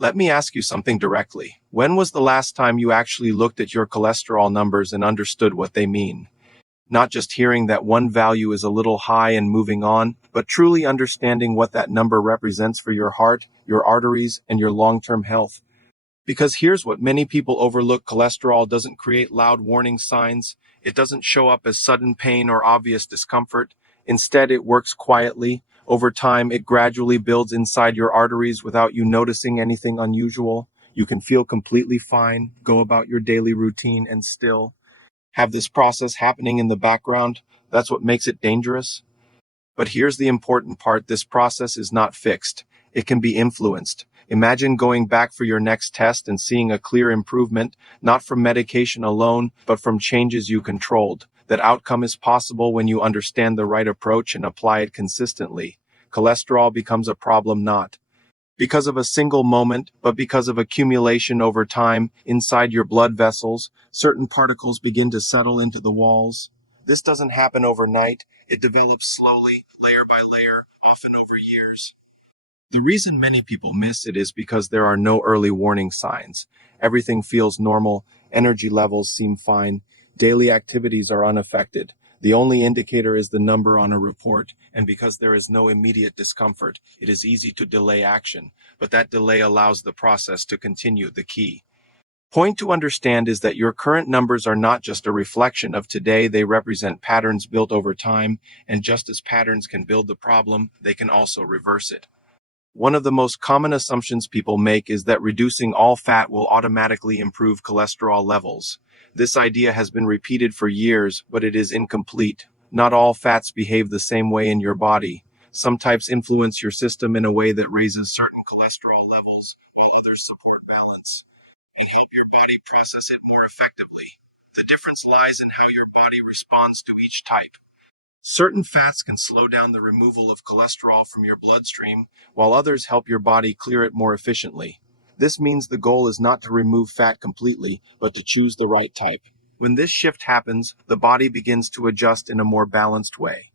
Let me ask you something directly. When was the last time you actually looked at your cholesterol numbers and understood what they mean? Not just hearing that one value is a little high and moving on, but truly understanding what that number represents for your heart, your arteries, and your long-term health. Because here's what many people overlook: cholesterol doesn't create loud warning signs. It doesn't show up as sudden pain or obvious discomfort. Instead, it works quietly. Over time, it gradually builds inside your arteries without you noticing anything unusual. You can feel completely fine, go about your daily routine, and still have this process happening in the background. That's what makes it dangerous. But here's the important part: this process is not fixed. It can be influenced. Imagine going back for your next test and seeing a clear improvement, not from medication alone, but from changes you controlled. That outcome is possible when you understand the right approach and apply it consistently. Cholesterol becomes a problem not because of a single moment, but because of accumulation over time inside your blood vessels. Certain particles begin to settle into the walls. This doesn't happen overnight. It develops slowly, layer by layer, often over years. The reason many people miss it is because there are no early warning signs. Everything feels normal, energy levels seem fine, daily activities are unaffected. The only indicator is the number on a report, and because there is no immediate discomfort, it is easy to delay action, but that delay allows the process to continue. The key point to understand is that your current numbers are not just a reflection of today, they represent patterns built over time, and just as patterns can build the problem, they can also reverse it. One of the most common assumptions people make is that reducing all fat will automatically improve cholesterol levels. This idea has been repeated for years, but it is incomplete. Not all fats behave the same way in your body. Some types influence your system in a way that raises certain cholesterol levels, while others support balance and help your body process it more effectively. The difference lies in how your body responds to each type. Certain fats can slow down the removal of cholesterol from your bloodstream, while others help your body clear it more efficiently. This means the goal is not to remove fat completely, but to choose the right type. When this shift happens, the body begins to adjust in a more balanced way.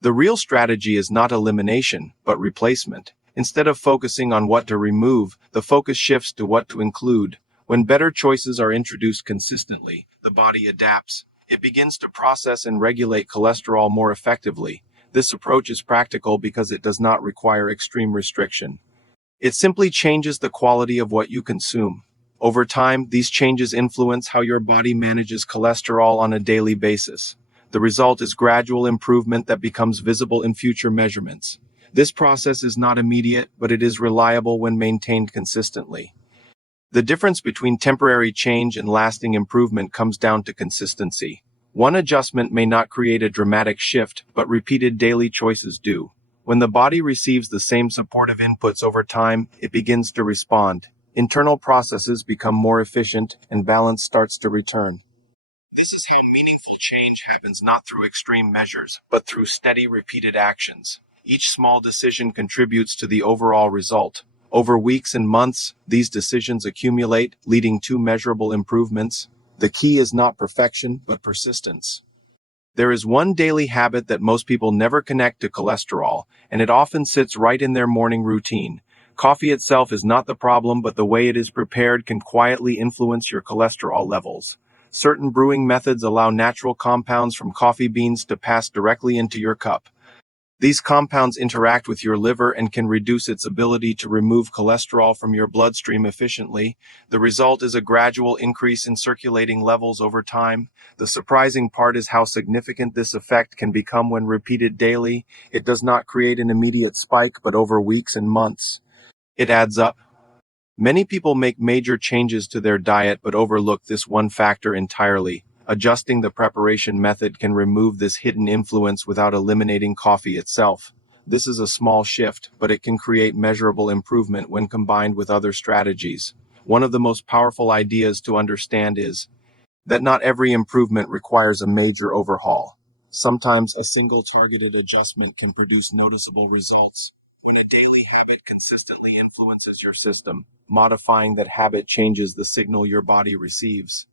The real strategy is not elimination, but replacement. Instead of focusing on what to remove, the focus shifts to what to include. When better choices are introduced consistently, the body adapts. It begins to process and regulate cholesterol more effectively. This approach is practical because it does not require extreme restriction. It simply changes the quality of what you consume. Over time, these changes influence how your body manages cholesterol on a daily basis. The result is gradual improvement that becomes visible in future measurements. This process is not immediate, but it is reliable when maintained consistently. The difference between temporary change and lasting improvement comes down to consistency. One adjustment may not create a dramatic shift, but repeated daily choices do. When the body receives the same supportive inputs over time, it begins to respond. Internal processes become more efficient, and balance starts to return. This is how meaningful change happens, not through extreme measures, but through steady, repeated actions. Each small decision contributes to the overall result. Over weeks and months, these decisions accumulate, leading to measurable improvements. The key is not perfection, but persistence. There is one daily habit that most people never connect to cholesterol, and it often sits right in their morning routine. Coffee itself is not the problem, but the way it is prepared can quietly influence your cholesterol levels. Certain brewing methods allow natural compounds from coffee beans to pass directly into your cup. These compounds interact with your liver and can reduce its ability to remove cholesterol from your bloodstream efficiently. The result is a gradual increase in circulating levels over time. The surprising part is how significant this effect can become when repeated daily. It does not create an immediate spike, but over weeks and months, it adds up. Many people make major changes to their diet but overlook this one factor entirely. Adjusting the preparation method can remove this hidden influence without eliminating coffee itself. This is a small shift, but it can create measurable improvement when combined with other strategies. One of the most powerful ideas to understand is that not every improvement requires a major overhaul. Sometimes a single targeted adjustment can produce noticeable results. When a daily habit consistently influences your system, modifying that habit changes the signal your body receives.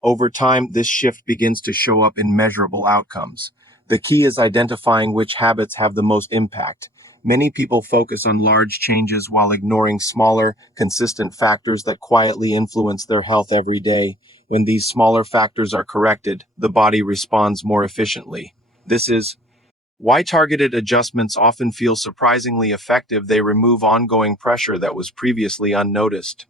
Over time, this shift begins to show up in measurable outcomes. The key is identifying which habits have the most impact. Many people Many people focus on large changes while ignoring smaller, consistent factors that quietly influence their health every day. When these smaller factors are corrected, the body responds more efficiently. This is why targeted adjustments often feel surprisingly effective. They remove ongoing pressure that was previously unnoticed.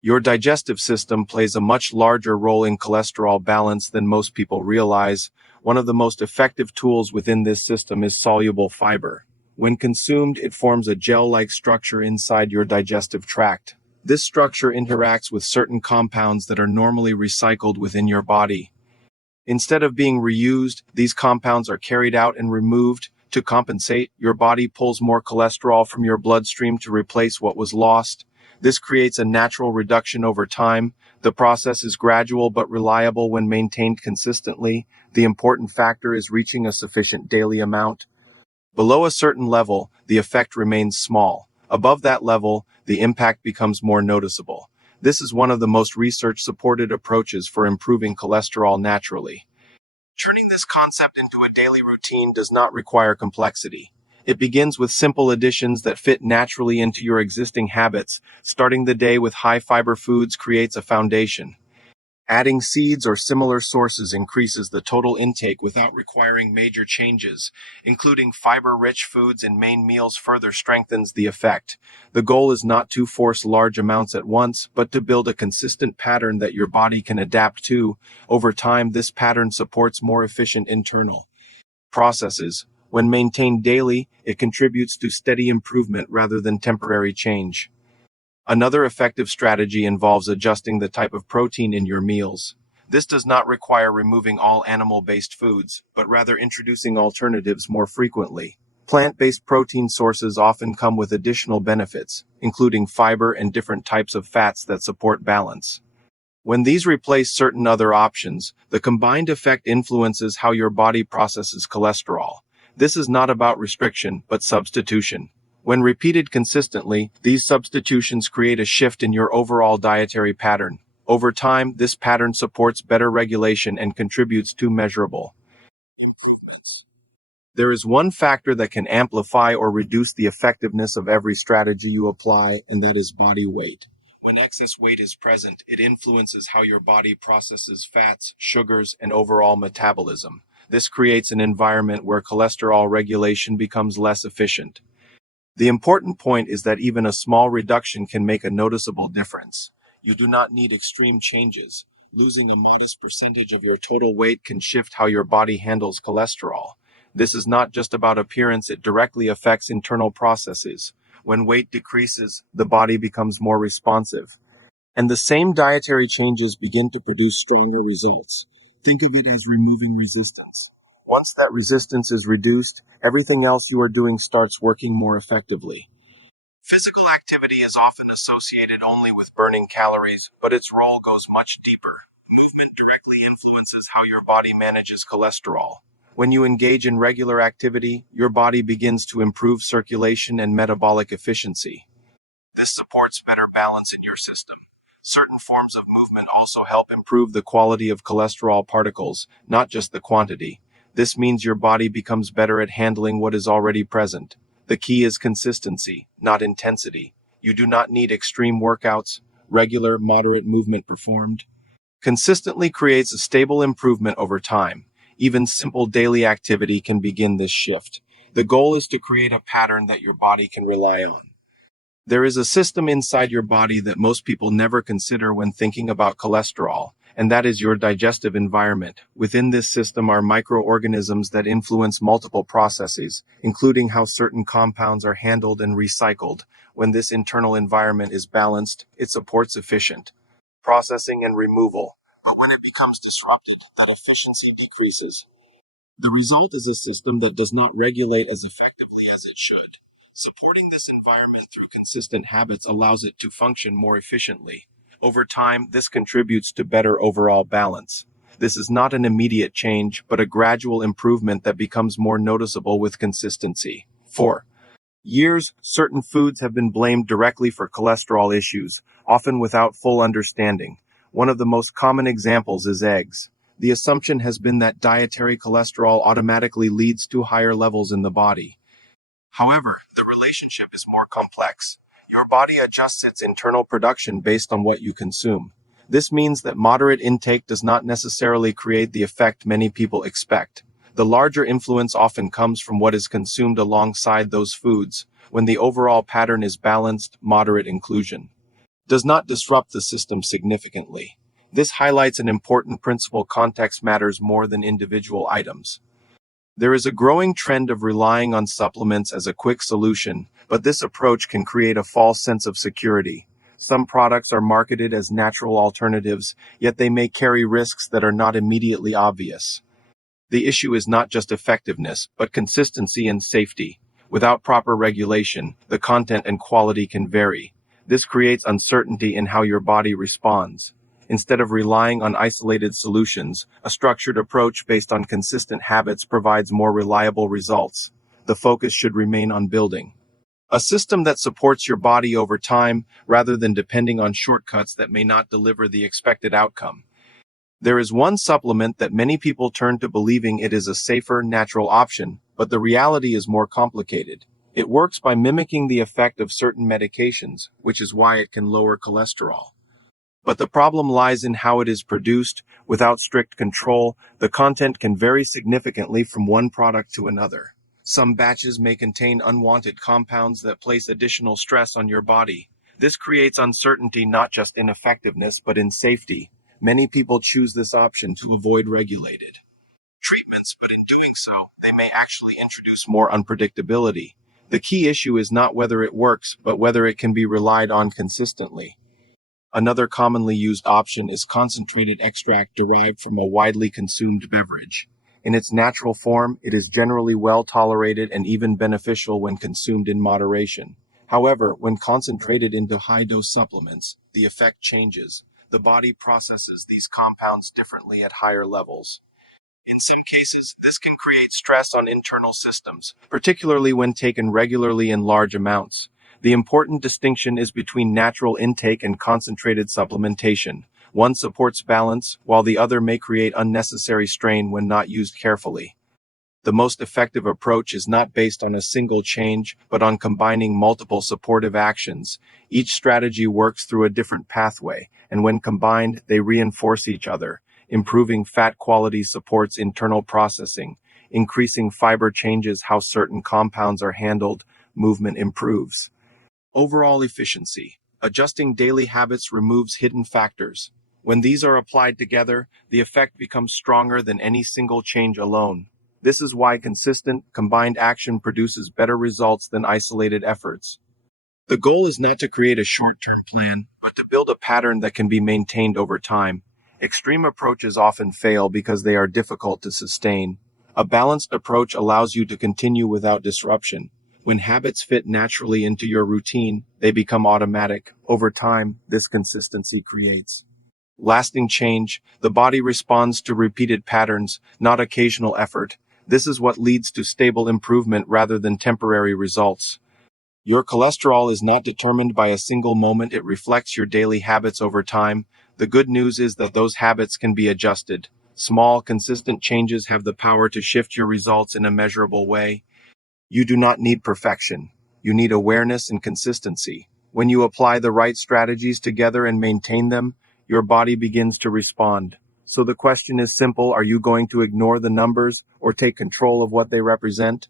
Your digestive system plays a much larger role in cholesterol balance than most people realize. One of the most effective tools within this system is soluble fiber. When consumed, it forms a gel-like structure inside your digestive tract. This structure interacts with certain compounds that are normally recycled within your body. Instead of being reused, these compounds are carried out and removed. To compensate, your body pulls more cholesterol from your bloodstream to replace what was lost. This creates a natural reduction over time. The process is gradual but reliable when maintained consistently. The important factor is reaching a sufficient daily amount. Below a certain level, the effect remains small. Above that level, the impact becomes more noticeable. This is one of the most research-supported approaches for improving cholesterol naturally. Turning this concept into a daily routine does not require complexity. It begins with simple additions that fit naturally into your existing habits. Starting the day with high-fiber foods creates a foundation. Adding seeds or similar sources increases the total intake without requiring major changes. Including fiber-rich foods in main meals further strengthens the effect. The goal is not to force large amounts at once, but to build a consistent pattern that your body can adapt to. Over time, this pattern supports more efficient internal processes. When maintained daily, it contributes to steady improvement rather than temporary change. Another effective strategy involves adjusting the type of protein in your meals. This does not require removing all animal-based foods, but rather introducing alternatives more frequently. Plant-based protein sources often come with additional benefits, including fiber and different types of fats that support balance. When these replace certain other options, the combined effect influences how your body processes cholesterol. This is not about restriction, but substitution. When repeated consistently, these substitutions create a shift in your overall dietary pattern. Over time, this pattern supports better regulation and contributes to measurable. There is one factor that can amplify or reduce the effectiveness of every strategy you apply, and that is body weight. When excess weight is present, it influences how your body processes fats, sugars, and overall metabolism. This creates an environment where cholesterol regulation becomes less efficient. The important point is that even a small reduction can make a noticeable difference. You do not need extreme changes. Losing a modest percentage of your total weight can shift how your body handles cholesterol. This is not just about appearance, it directly affects internal processes. When weight decreases, the body becomes more responsive. And the same dietary changes begin to produce stronger results. Think of it as removing resistance. Once that resistance is reduced, everything else you are doing starts working more effectively. Physical activity is often associated only with burning calories, but its role goes much deeper. Movement directly influences how your body manages cholesterol. When you engage in regular activity, your body begins to improve circulation and metabolic efficiency. This supports better balance in your system. Certain forms of movement also help improve the quality of cholesterol particles, not just the quantity. This means your body becomes better at handling what is already present. The key is consistency, not intensity. You do not need extreme workouts. Regular, moderate movement performed consistently creates a stable improvement over time. Even simple daily activity can begin this shift. The goal is to create a pattern that your body can rely on. There is a system inside your body that most people never consider when thinking about cholesterol, and that is your digestive environment. Within this system are microorganisms that influence multiple processes, including how certain compounds are handled and recycled. When this internal environment is balanced, it supports efficient processing and removal. But when it becomes disrupted, that efficiency decreases. The result is a system that does not regulate as effectively as it should. Supporting this environment through consistent habits allows it to function more efficiently. Over time, this contributes to better overall balance. This is not an immediate change, but a gradual improvement that becomes more noticeable with consistency. 4. Years, certain foods have been blamed directly for cholesterol issues, often without full understanding. One of the most common examples is eggs. The assumption has been that dietary cholesterol automatically leads to higher levels in the body. However, the relationship is more complex. Your body adjusts its internal production based on what you consume. This means that moderate intake does not necessarily create the effect many people expect. The larger influence often comes from what is consumed alongside those foods. When the overall pattern is balanced, moderate inclusion does not disrupt the system significantly. This highlights an important principle: context matters more than individual items. There is a growing trend of relying on supplements as a quick solution, but this approach can create a false sense of security. Some products are marketed as natural alternatives, yet they may carry risks that are not immediately obvious. The issue is not just effectiveness, but consistency and safety. Without proper regulation, the content and quality can vary. This creates uncertainty in how your body responds. Instead of relying on isolated solutions, a structured approach based on consistent habits provides more reliable results. The focus should remain on building a system that supports your body over time, rather than depending on shortcuts that may not deliver the expected outcome. There is one supplement that many people turn to believing it is a safer, natural option, but the reality is more complicated. It works by mimicking the effect of certain medications, which is why it can lower cholesterol. But the problem lies in how it is produced. Without strict control, the content can vary significantly from one product to another. Some batches may contain unwanted compounds that place additional stress on your body. This creates uncertainty not just in effectiveness but in safety. Many people choose this option to avoid regulated treatments, but in doing so, they may actually introduce more unpredictability. The key issue is not whether it works, but whether it can be relied on consistently. Another commonly used option is concentrated extract derived from a widely consumed beverage. In its natural form, it is generally well tolerated and even beneficial when consumed in moderation. However, when concentrated into high-dose supplements, the effect changes. The body processes these compounds differently at higher levels. In some cases, this can create stress on internal systems, particularly when taken regularly in large amounts. The important distinction is between natural intake and concentrated supplementation. One supports balance, while the other may create unnecessary strain when not used carefully. The most effective approach is not based on a single change, but on combining multiple supportive actions. Each strategy works through a different pathway, and when combined, they reinforce each other. Improving fat quality supports internal processing. Increasing fiber changes how certain compounds are handled. Movement improves overall efficiency. Adjusting daily habits removes hidden factors. When these are applied together, the effect becomes stronger than any single change alone. This is why consistent, combined action produces better results than isolated efforts. The goal is not to create a short-term plan, but to build a pattern that can be maintained over time. Extreme approaches often fail because they are difficult to sustain. A balanced approach allows you to continue without disruption. When habits fit naturally into your routine, they become automatic. Over time, this consistency creates lasting change. The body responds to repeated patterns, not occasional effort. This is what leads to stable improvement rather than temporary results. Your cholesterol is not determined by a single moment, it reflects your daily habits over time. The good news is that those habits can be adjusted. Small, consistent changes have the power to shift your results in a measurable way. You do not need perfection. You need awareness and consistency. When you apply the right strategies together and maintain them, your body begins to respond. So the question is simple: are you going to ignore the numbers or take control of what they represent?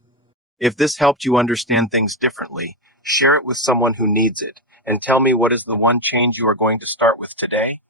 If this helped you understand things differently, share it with someone who needs it, and tell me, what is the one change you are going to start with today?